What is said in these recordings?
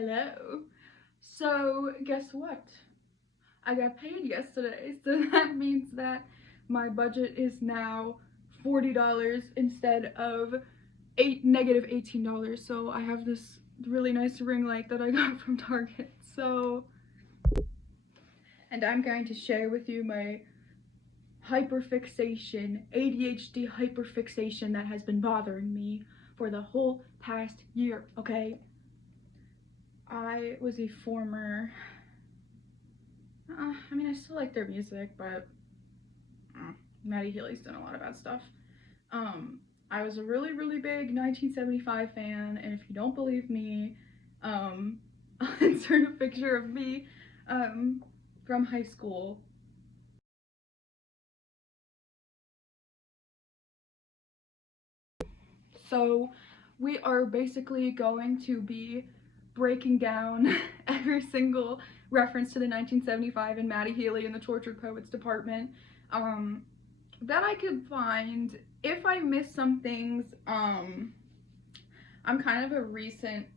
Hello. So guess what? I got paid yesterday, so that means that my budget is now $40 instead of negative $18. So I have this really nice ring light that I got from Target. And I'm going to share with you my hyperfixation, ADHD hyperfixation that has been bothering me for the whole past year, okay? I was a former, I still like their music, but Matty Healy's done a lot of bad stuff. I was a really, really big 1975 fan, and if you don't believe me, I'll insert a picture of me from high school. So we are basically going to be breaking down every single reference to the 1975 and Matty Healy in the Tortured Poets department that I could find. If I miss some things, I'm kind of a recent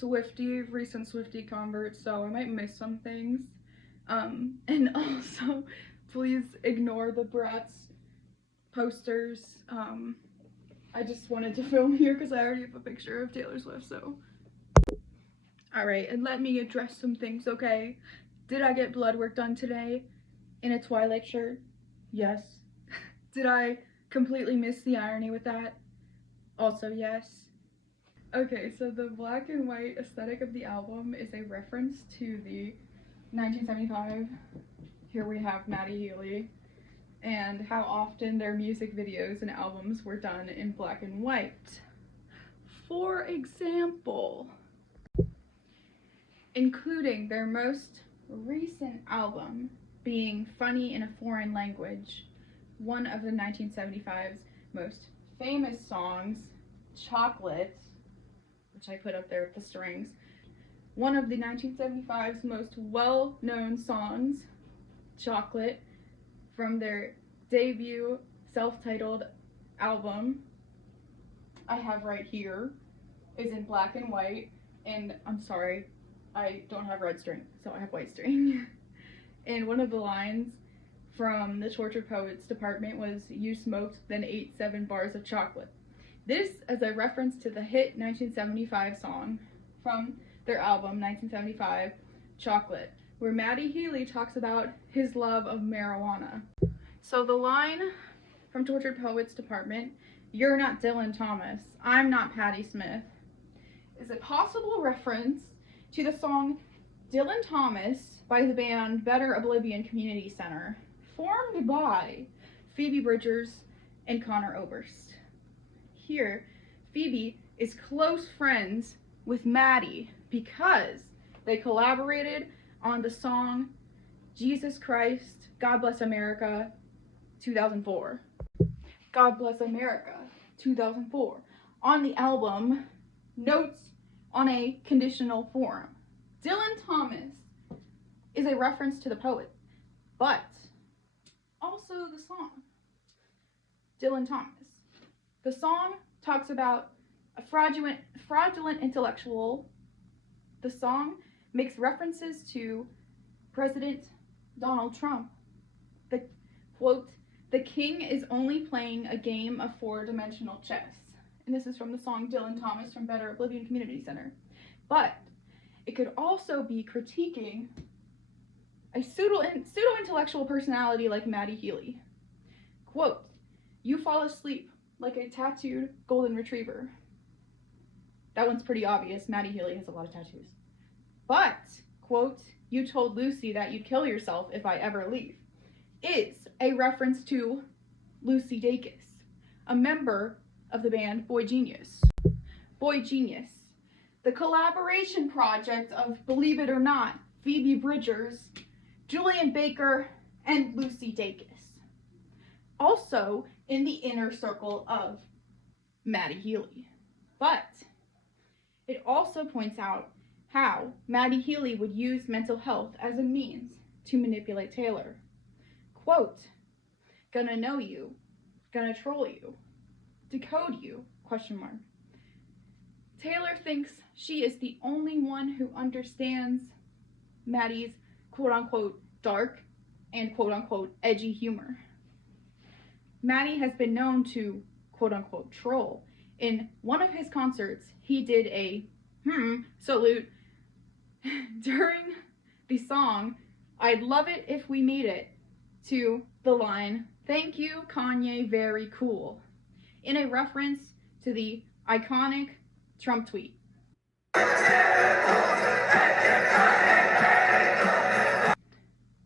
Swiftie convert, so I might miss some things. And also, please ignore the Bratz posters. I just wanted to film here because I already have a picture of Taylor Swift, so. Alright, and let me address some things, okay? Did I get blood work done today in a Twilight shirt? Yes. Did I completely miss the irony with that? Also, yes. Okay, so the black and white aesthetic of the album is a reference to the 1975. Here we have Matty Healy, and how often their music videos and albums were done in black and white. For example, including their most recent album being Funny in a Foreign Language, one of the 1975's most famous songs, Chocolate, which I put up there with the strings, one of the 1975's most well-known songs, Chocolate, from their debut self-titled album, I have right here, is in black and white, and I'm sorry, I don't have red string, so I have white string. And one of the lines from the Tortured Poets department was, "You smoked, then ate 7 bars of chocolate." This is a reference to the hit 1975 song from their album 1975, Chocolate, where Matty Healy talks about his love of marijuana. So the line from Tortured Poets department, "You're not Dylan Thomas, I'm not Patti Smith," is a possible reference to the song Dylan Thomas by the band Better Oblivion Community Center, formed by Phoebe Bridgers and Connor Oberst. Here, Phoebe is close friends with Matty because they collaborated on the song Jesus Christ, God Bless America, 2004. God Bless America, 2004. On the album, Notes on a Conditional Form. Dylan Thomas is a reference to the poet, but also the song. Dylan Thomas. The song talks about a fraudulent intellectual. The song makes references to President Donald Trump. The quote, "The king is only playing a game of 4-dimensional chess." And this is from the song Dylan Thomas from Better Oblivion Community Center. But it could also be critiquing a pseudo-intellectual personality like Matty Healy. Quote, "You fall asleep like a tattooed golden retriever." That one's pretty obvious. Matty Healy has a lot of tattoos. But, quote, "You told Lucy that you'd kill yourself if I ever leave," is a reference to Lucy Dacus, a member of the band BOYGENIUS. BOYGENIUS, the collaboration project of, believe it or not, Phoebe Bridgers, Julian Baker, and Lucy Dacus. Also in the inner circle of Matty Healy. But it also points out how Matty Healy would use mental health as a means to manipulate Taylor. Quote, "Gonna know you, gonna troll you, decode you, question mark. Taylor thinks she is the only one who understands Matty's quote-unquote dark and quote-unquote edgy humor. Matty has been known to quote-unquote troll. In one of his concerts, he did a salute during the song "I'd Love It If We Made It" to the line, "Thank you, Kanye, very cool," in a reference to the iconic Trump tweet.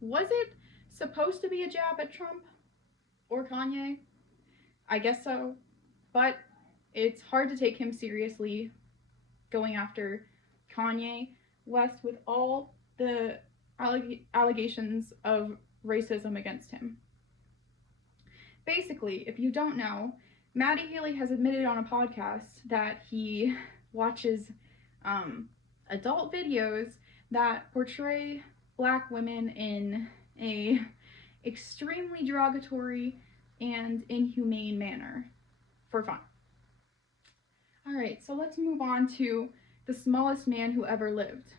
Was it supposed to be a jab at Trump or Kanye? I guess so, but it's hard to take him seriously going after Kanye West with all the allegations of racism against him. Basically, if you don't know, Matty Healy has admitted on a podcast that he watches adult videos that portray Black women in a extremely derogatory and inhumane manner for fun. Alright, so let's move on to the smallest man who ever lived.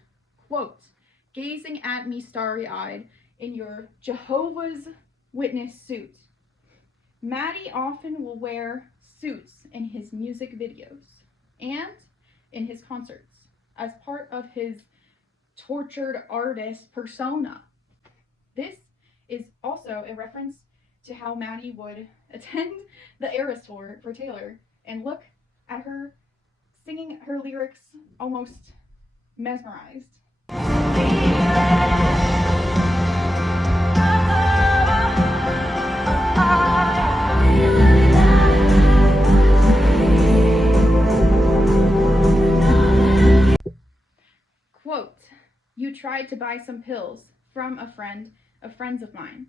Quote, "Gazing at me starry-eyed in your Jehovah's Witness suit." Matty often will wear suits in his music videos and in his concerts as part of his tortured artist persona. This is also a reference to how Matty would attend the Eras tour for Taylor and look at her singing her lyrics almost mesmerized. Quote, "You tried to buy some pills from a friend of friends of mine."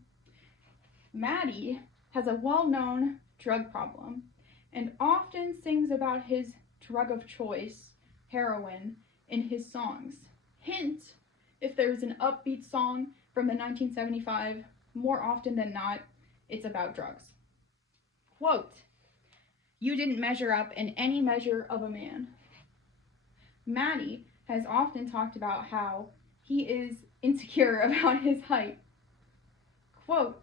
Matty has a well-known drug problem and often sings about his drug of choice, heroin, in his songs. Hint, if there's an upbeat song from the 1975, more often than not, it's about drugs. Quote, "You didn't measure up in any measure of a man." Matty has often talked about how he is insecure about his height. Quote,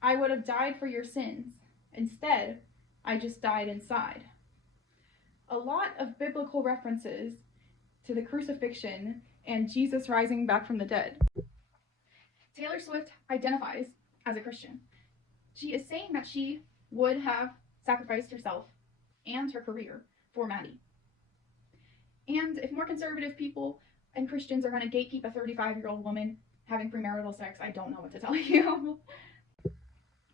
"I would have died for your sins. Instead, I just died inside." A lot of biblical references to the crucifixion and Jesus rising back from the dead. Taylor Swift identifies as a Christian. She is saying that she would have sacrificed herself and her career for Matty. And if more conservative people and Christians are going to gatekeep a 35-year-old woman having premarital sex, I don't know what to tell you.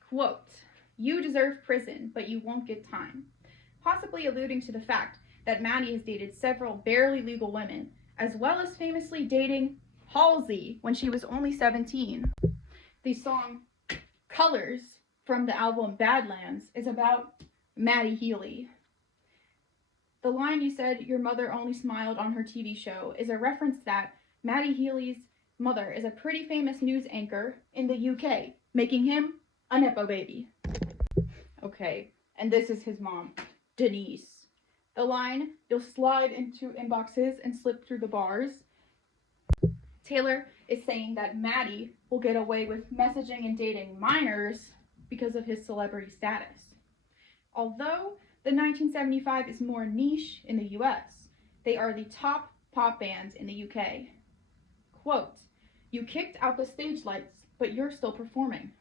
Quote, "You deserve prison, but you won't get time." Possibly alluding to the fact that Matty has dated several barely legal women, as well as famously dating Halsey when she was only 17. The song "Colors" from the album Badlands is about Matty Healy. The line "you said your mother only smiled on her TV show" is a reference that Matty Healy's mother is a pretty famous news anchor in the UK, making him a nepo baby. Okay, and this is his mom, Denise. The line "you'll slide into inboxes and slip through the bars." Taylor is saying that Matty will get away with messaging and dating minors because of his celebrity status. Although the 1975 is more niche in the US, they are the top pop band in the UK. Quote, "You kicked out the stage lights, but you're still performing."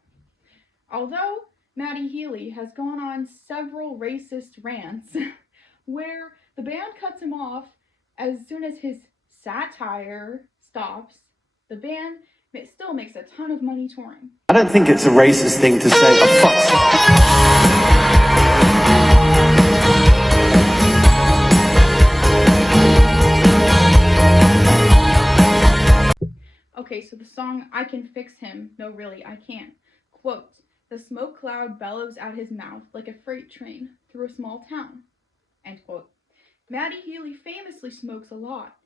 Although Matty Healy has gone on several racist rants where the band cuts him off as soon as his satire stops, the band still makes a ton of money touring. I don't think it's a racist thing to say, "Oh, fuck." Okay, so the song "I Can Fix Him," no really, I can't. Quote, "The smoke cloud bellows out his mouth like a freight train through a small town." End quote. Matty Healy famously smokes a lot,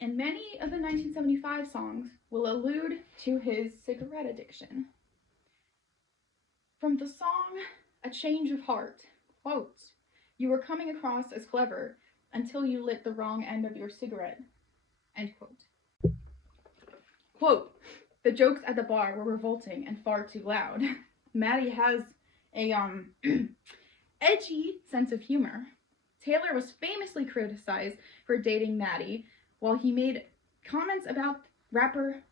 and many of the 1975 songs will allude to his cigarette addiction. From the song "A Change of Heart," quote, "You were coming across as clever until you lit the wrong end of your cigarette, end quote. Quote, the jokes at the bar were revolting and far too loud. Matty has a, edgy sense of humor. Taylor was famously criticized for dating Matty while he made comments about rapper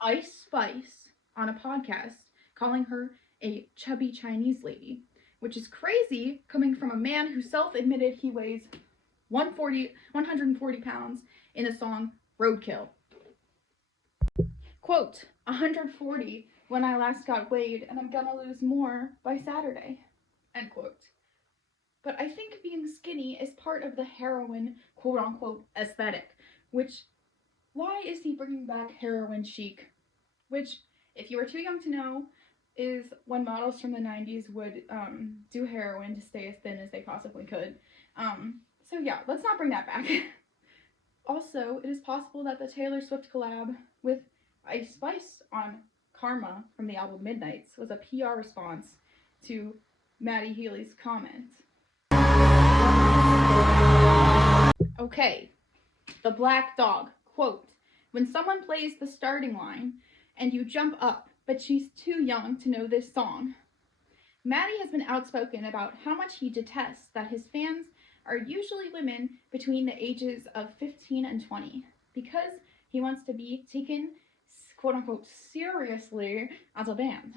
Ice Spice on a podcast, calling her a chubby Chinese lady, which is crazy coming from a man who self-admitted he weighs 140 pounds in the song Roadkill. Quote, 140 when I last got weighed, and I'm gonna lose more by Saturday, end quote. But I think being skinny is part of the heroin, quote-unquote, aesthetic, which, why is he bringing back heroin chic? Which, if you are too young to know, is when models from the 90s would do heroin to stay as thin as they possibly could. So yeah, let's not bring that back. Also, it is possible that the Taylor Swift collab with Ice Spice on Karma from the album Midnights was a PR response to Matty Healy's comment. Okay, the black dog. Quote, when someone plays the starting line and you jump up, but she's too young to know this song. Matty has been outspoken about how much he detests that his fans are usually women between the ages of 15 and 20, because he wants to be taken, quote-unquote, seriously as a band.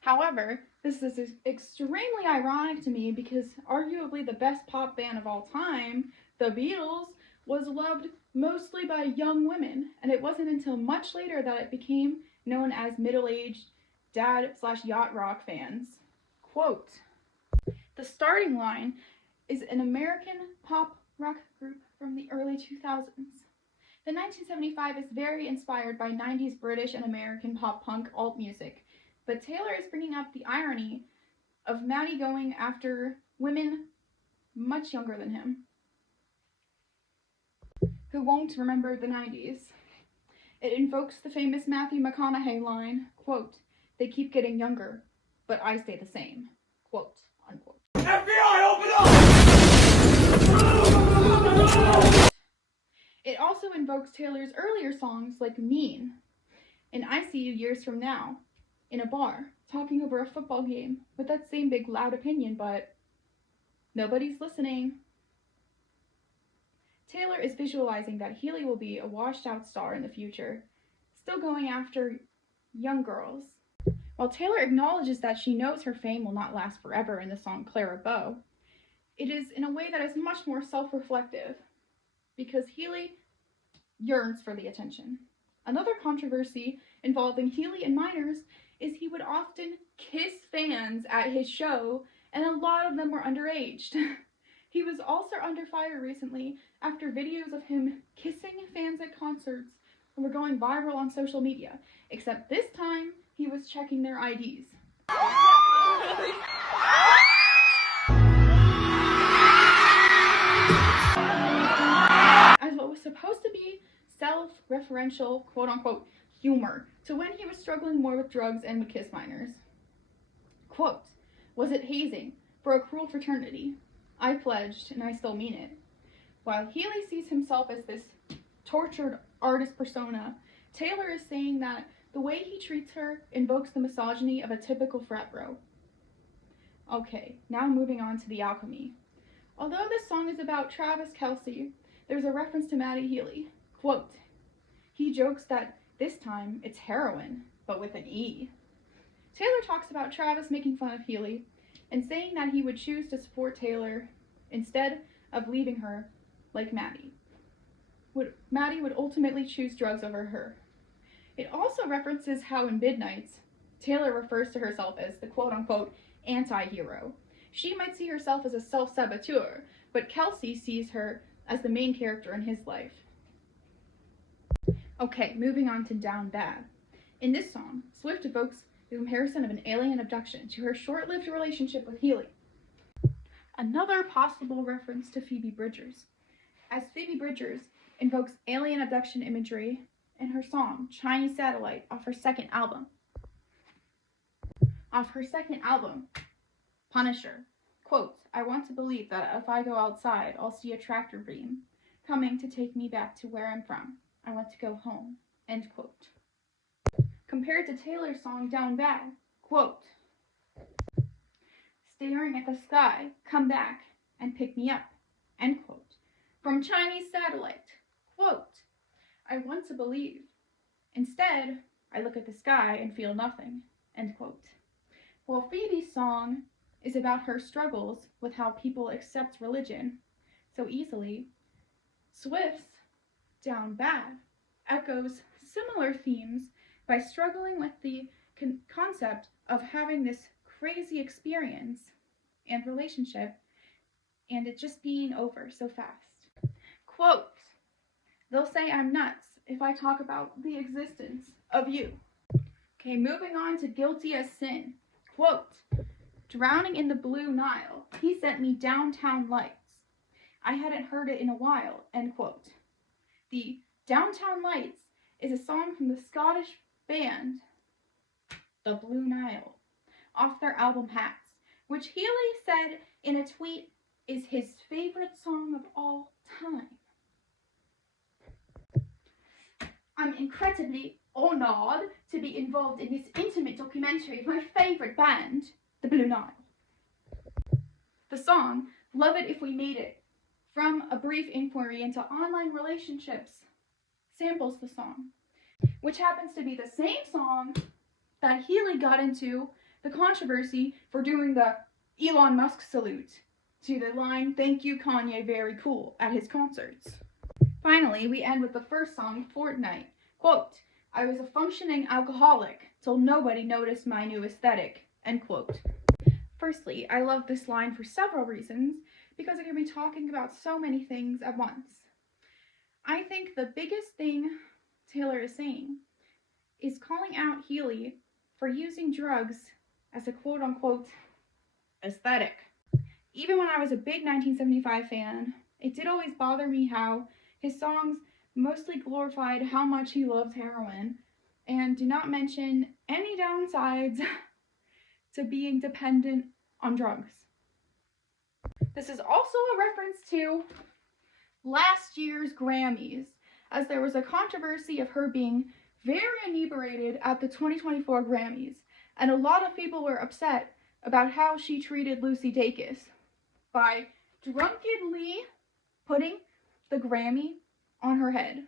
However, this is extremely ironic to me because arguably the best pop band of all time, the Beatles, was loved mostly by young women, and it wasn't until much later that it became known as middle-aged dad/yacht rock fans. Quote, the starting line is an American pop rock group from the early 2000s. The 1975 is very inspired by 90s British and American pop punk alt music, but Taylor is bringing up the irony of Matty going after women much younger than him, who won't remember the 90s. It invokes the famous Matthew McConaughey line, quote, they keep getting younger, but I stay the same, quote, unquote. FBI, open up! It also invokes Taylor's earlier songs like Mean and I See You Years From Now in a bar, talking over a football game with that same big loud opinion, but nobody's listening. Taylor is visualizing that Healy will be a washed-out star in the future, still going after young girls. While Taylor acknowledges that she knows her fame will not last forever in the song Clara Bow, it is in a way that is much more self-reflective, because Healy yearns for the attention. Another controversy involving Healy and minors is he would often kiss fans at his show, and a lot of them were underage. He was also under fire recently after videos of him kissing fans at concerts were going viral on social media, except this time he was checking their IDs. As what was supposed to be self-referential, quote-unquote, humor to when he was struggling more with drugs and would kiss minors. Quote, was it hazing for a cruel fraternity? I pledged, and I still mean it. While Healy sees himself as this tortured artist persona, Taylor is saying that the way he treats her invokes the misogyny of a typical frat bro. Okay, now moving on to the Alchemy. Although this song is about Travis Kelce, there's a reference to Matty Healy. Quote, he jokes that this time it's heroin, but with an E. Taylor talks about Travis making fun of Healy and saying that he would choose to support Taylor instead of leaving her like Matty. Matty would ultimately choose drugs over her. It also references how in Midnights, Taylor refers to herself as the quote-unquote anti-hero. She might see herself as a self-saboteur, but Kelce sees her as the main character in his life. Okay, moving on to Down Bad. In this song, Swift evokes the comparison of an alien abduction to her short-lived relationship with Healy. Another possible reference to Phoebe Bridgers, as Phoebe Bridgers invokes alien abduction imagery in her song Chinese Satellite off her second album, Punisher. Quote, I want to believe that if I go outside, I'll see a tractor beam coming to take me back to where I'm from. I want to go home. End quote. Compared to Taylor's song Down Bad, quote, staring at the sky, come back and pick me up. End quote. From Chinese Satellite, quote, I want to believe. Instead, I look at the sky and feel nothing. End quote. While Phoebe's song is about her struggles with how people accept religion so easily, Swift's Down Bad echoes similar themes by struggling with the concept of having this crazy experience and relationship and it just being over so fast. Quote, they'll say I'm nuts if I talk about the existence of you. Okay, moving on to Guilty as Sin. Quote, drowning in the Blue Nile, he sent me downtown lights. I hadn't heard it in a while, end quote. The Downtown Lights is a song from the Scottish band The Blue Nile, off their album Hats, which Healy said in a tweet is his favorite song of all time. I'm incredibly honored to be involved in this intimate documentary of my favorite band, The Blue Nile. The song, Love It If We Made It, from A Brief Inquiry into Online Relationships, samples the song, which happens to be the same song that Healy got into the controversy for doing the Elon Musk salute to the line, thank you Kanye, very cool, at his concerts. Finally, we end with the first song, Fortnight. Quote, I was a functioning alcoholic till nobody noticed my new aesthetic, end quote. Firstly, I love this line for several reasons, because it can be talking about so many things at once. I think the biggest thing Taylor is saying is calling out Healy for using drugs as a quote-unquote aesthetic. Even when I was a big 1975 fan, it did always bother me how his songs mostly glorified how much he loved heroin and do not mention any downsides to being dependent on drugs. This is also a reference to last year's Grammys, as there was a controversy of her being very inebriated at the 2024 Grammys, and a lot of people were upset about how she treated Lucy Dacus by drunkenly putting the Grammy on her head.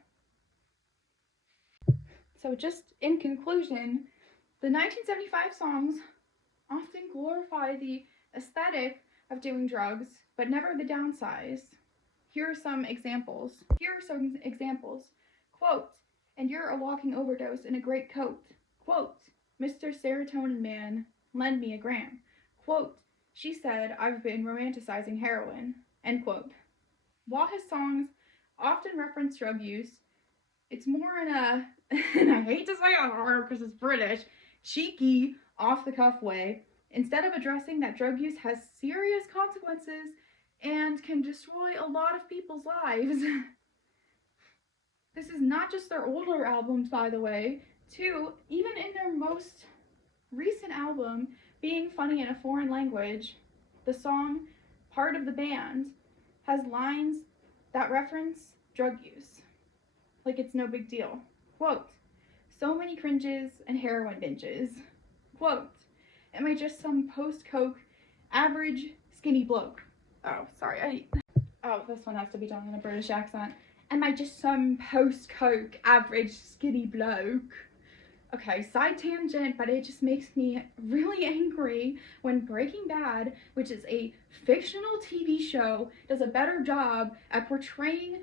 So just in conclusion, the 1975 songs often glorify the aesthetic of doing drugs, but never the downsides. Here are some examples. Quote, and you're a walking overdose in a great coat. Quote, Mr. Serotonin Man, lend me a gram. Quote, she said, I've been romanticizing heroin. End quote. While his songs often reference drug use, it's more in a, and I hate to say it because it's British, cheeky, off-the-cuff way, instead of addressing that drug use has serious consequences and can destroy a lot of people's lives. This is not just their older albums, by the way, too, even in their most recent album, Being Funny in a Foreign Language, the song Part of the Band has lines that reference drug use. Like it's no big deal. Quote, so many cringes and heroin binges. Quote, am I just some post-coke, average, skinny bloke? Oh, sorry, this one has to be done in a British accent. Am I just some post-coke, average, skinny bloke? Okay, side tangent, but it just makes me really angry when Breaking Bad, which is a fictional TV show, does a better job at portraying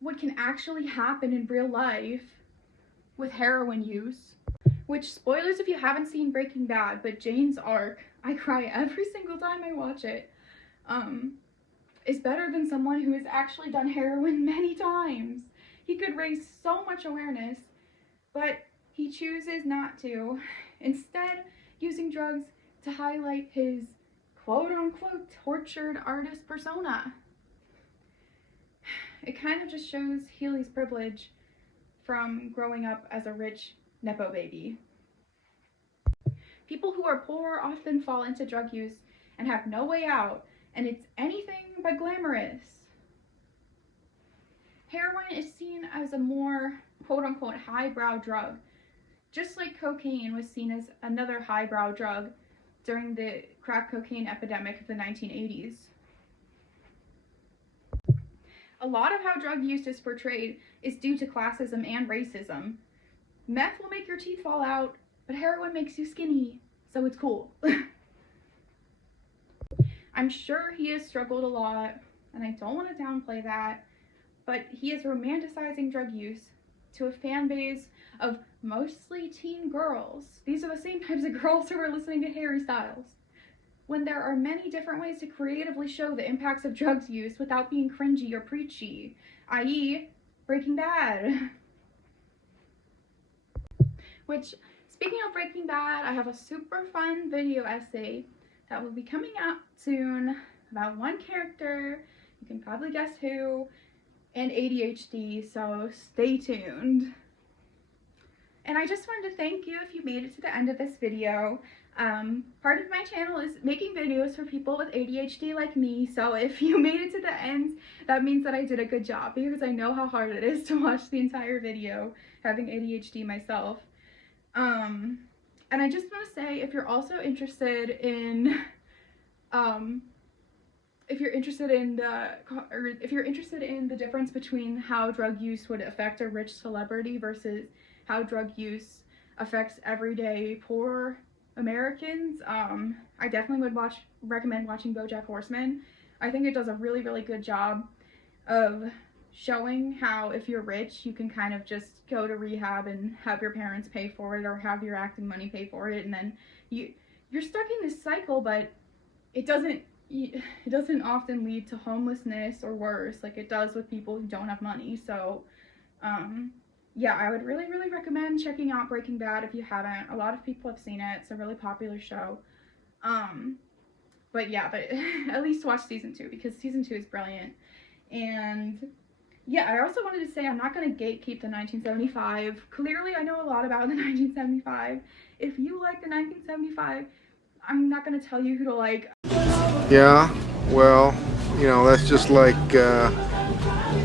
what can actually happen in real life with heroin use. Which, spoilers if you haven't seen Breaking Bad, but Jane's arc, I cry every single time I watch it, is better than someone who has actually done heroin many times. He could raise so much awareness, but he chooses not to, instead using drugs to highlight his quote-unquote tortured artist persona. It kind of just shows Healy's privilege from growing up as a rich Nepo baby. People who are poor often fall into drug use and have no way out and it's anything but glamorous. Heroin is seen as a more quote-unquote highbrow drug, just like cocaine was seen as another highbrow drug during the crack cocaine epidemic of the 1980s. A lot of how drug use is portrayed is due to classism and racism. Meth will make your teeth fall out, but heroin makes you skinny, so it's cool. I'm sure he has struggled a lot, and I don't want to downplay that, but he is romanticizing drug use to a fan base of mostly teen girls. These are the same types of girls who are listening to Harry Styles. When there are many different ways to creatively show the impacts of drugs use without being cringy or preachy, i.e. Breaking Bad. Which, speaking of Breaking Bad, I have a super fun video essay that will be coming out soon about one character, you can probably guess who, and ADHD, so stay tuned. And I just wanted to thank you if you made it to the end of this video. Part of my channel is making videos for people with ADHD like me, so if you made it to the end, that means that I did a good job, because I know how hard it is to watch the entire video, having ADHD myself. And I just want to say, if you're also interested in, if you're interested in the difference between how drug use would affect a rich celebrity versus how drug use affects everyday poor Americans, I definitely would recommend watching BoJack Horseman. I think it does a really, really good job of showing how if you're rich, you can kind of just go to rehab and have your parents pay for it, or have your acting money pay for it, and then you're stuck in this cycle, but it doesn't often lead to homelessness or worse, like it does with people who don't have money. So yeah, I would really, really recommend checking out Breaking Bad if you haven't. A lot of people have seen it. It's a really popular show. But yeah, but at least watch season 2, because season 2 is brilliant. And yeah, I also wanted to say I'm not going to gatekeep the 1975. Clearly, I know a lot about the 1975. If you like the 1975, I'm not going to tell you who to like. Yeah, well, you know, that's just like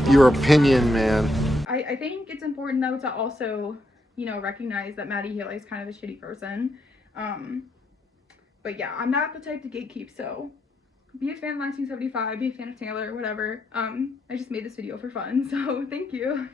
your opinion, man. I think it's important, though, to also, you know, recognize that Matty Healy is kind of a shitty person. But yeah, I'm not the type to gatekeep, so be a fan of 1975, be a fan of Taylor, whatever. I just made this video for fun, so thank you.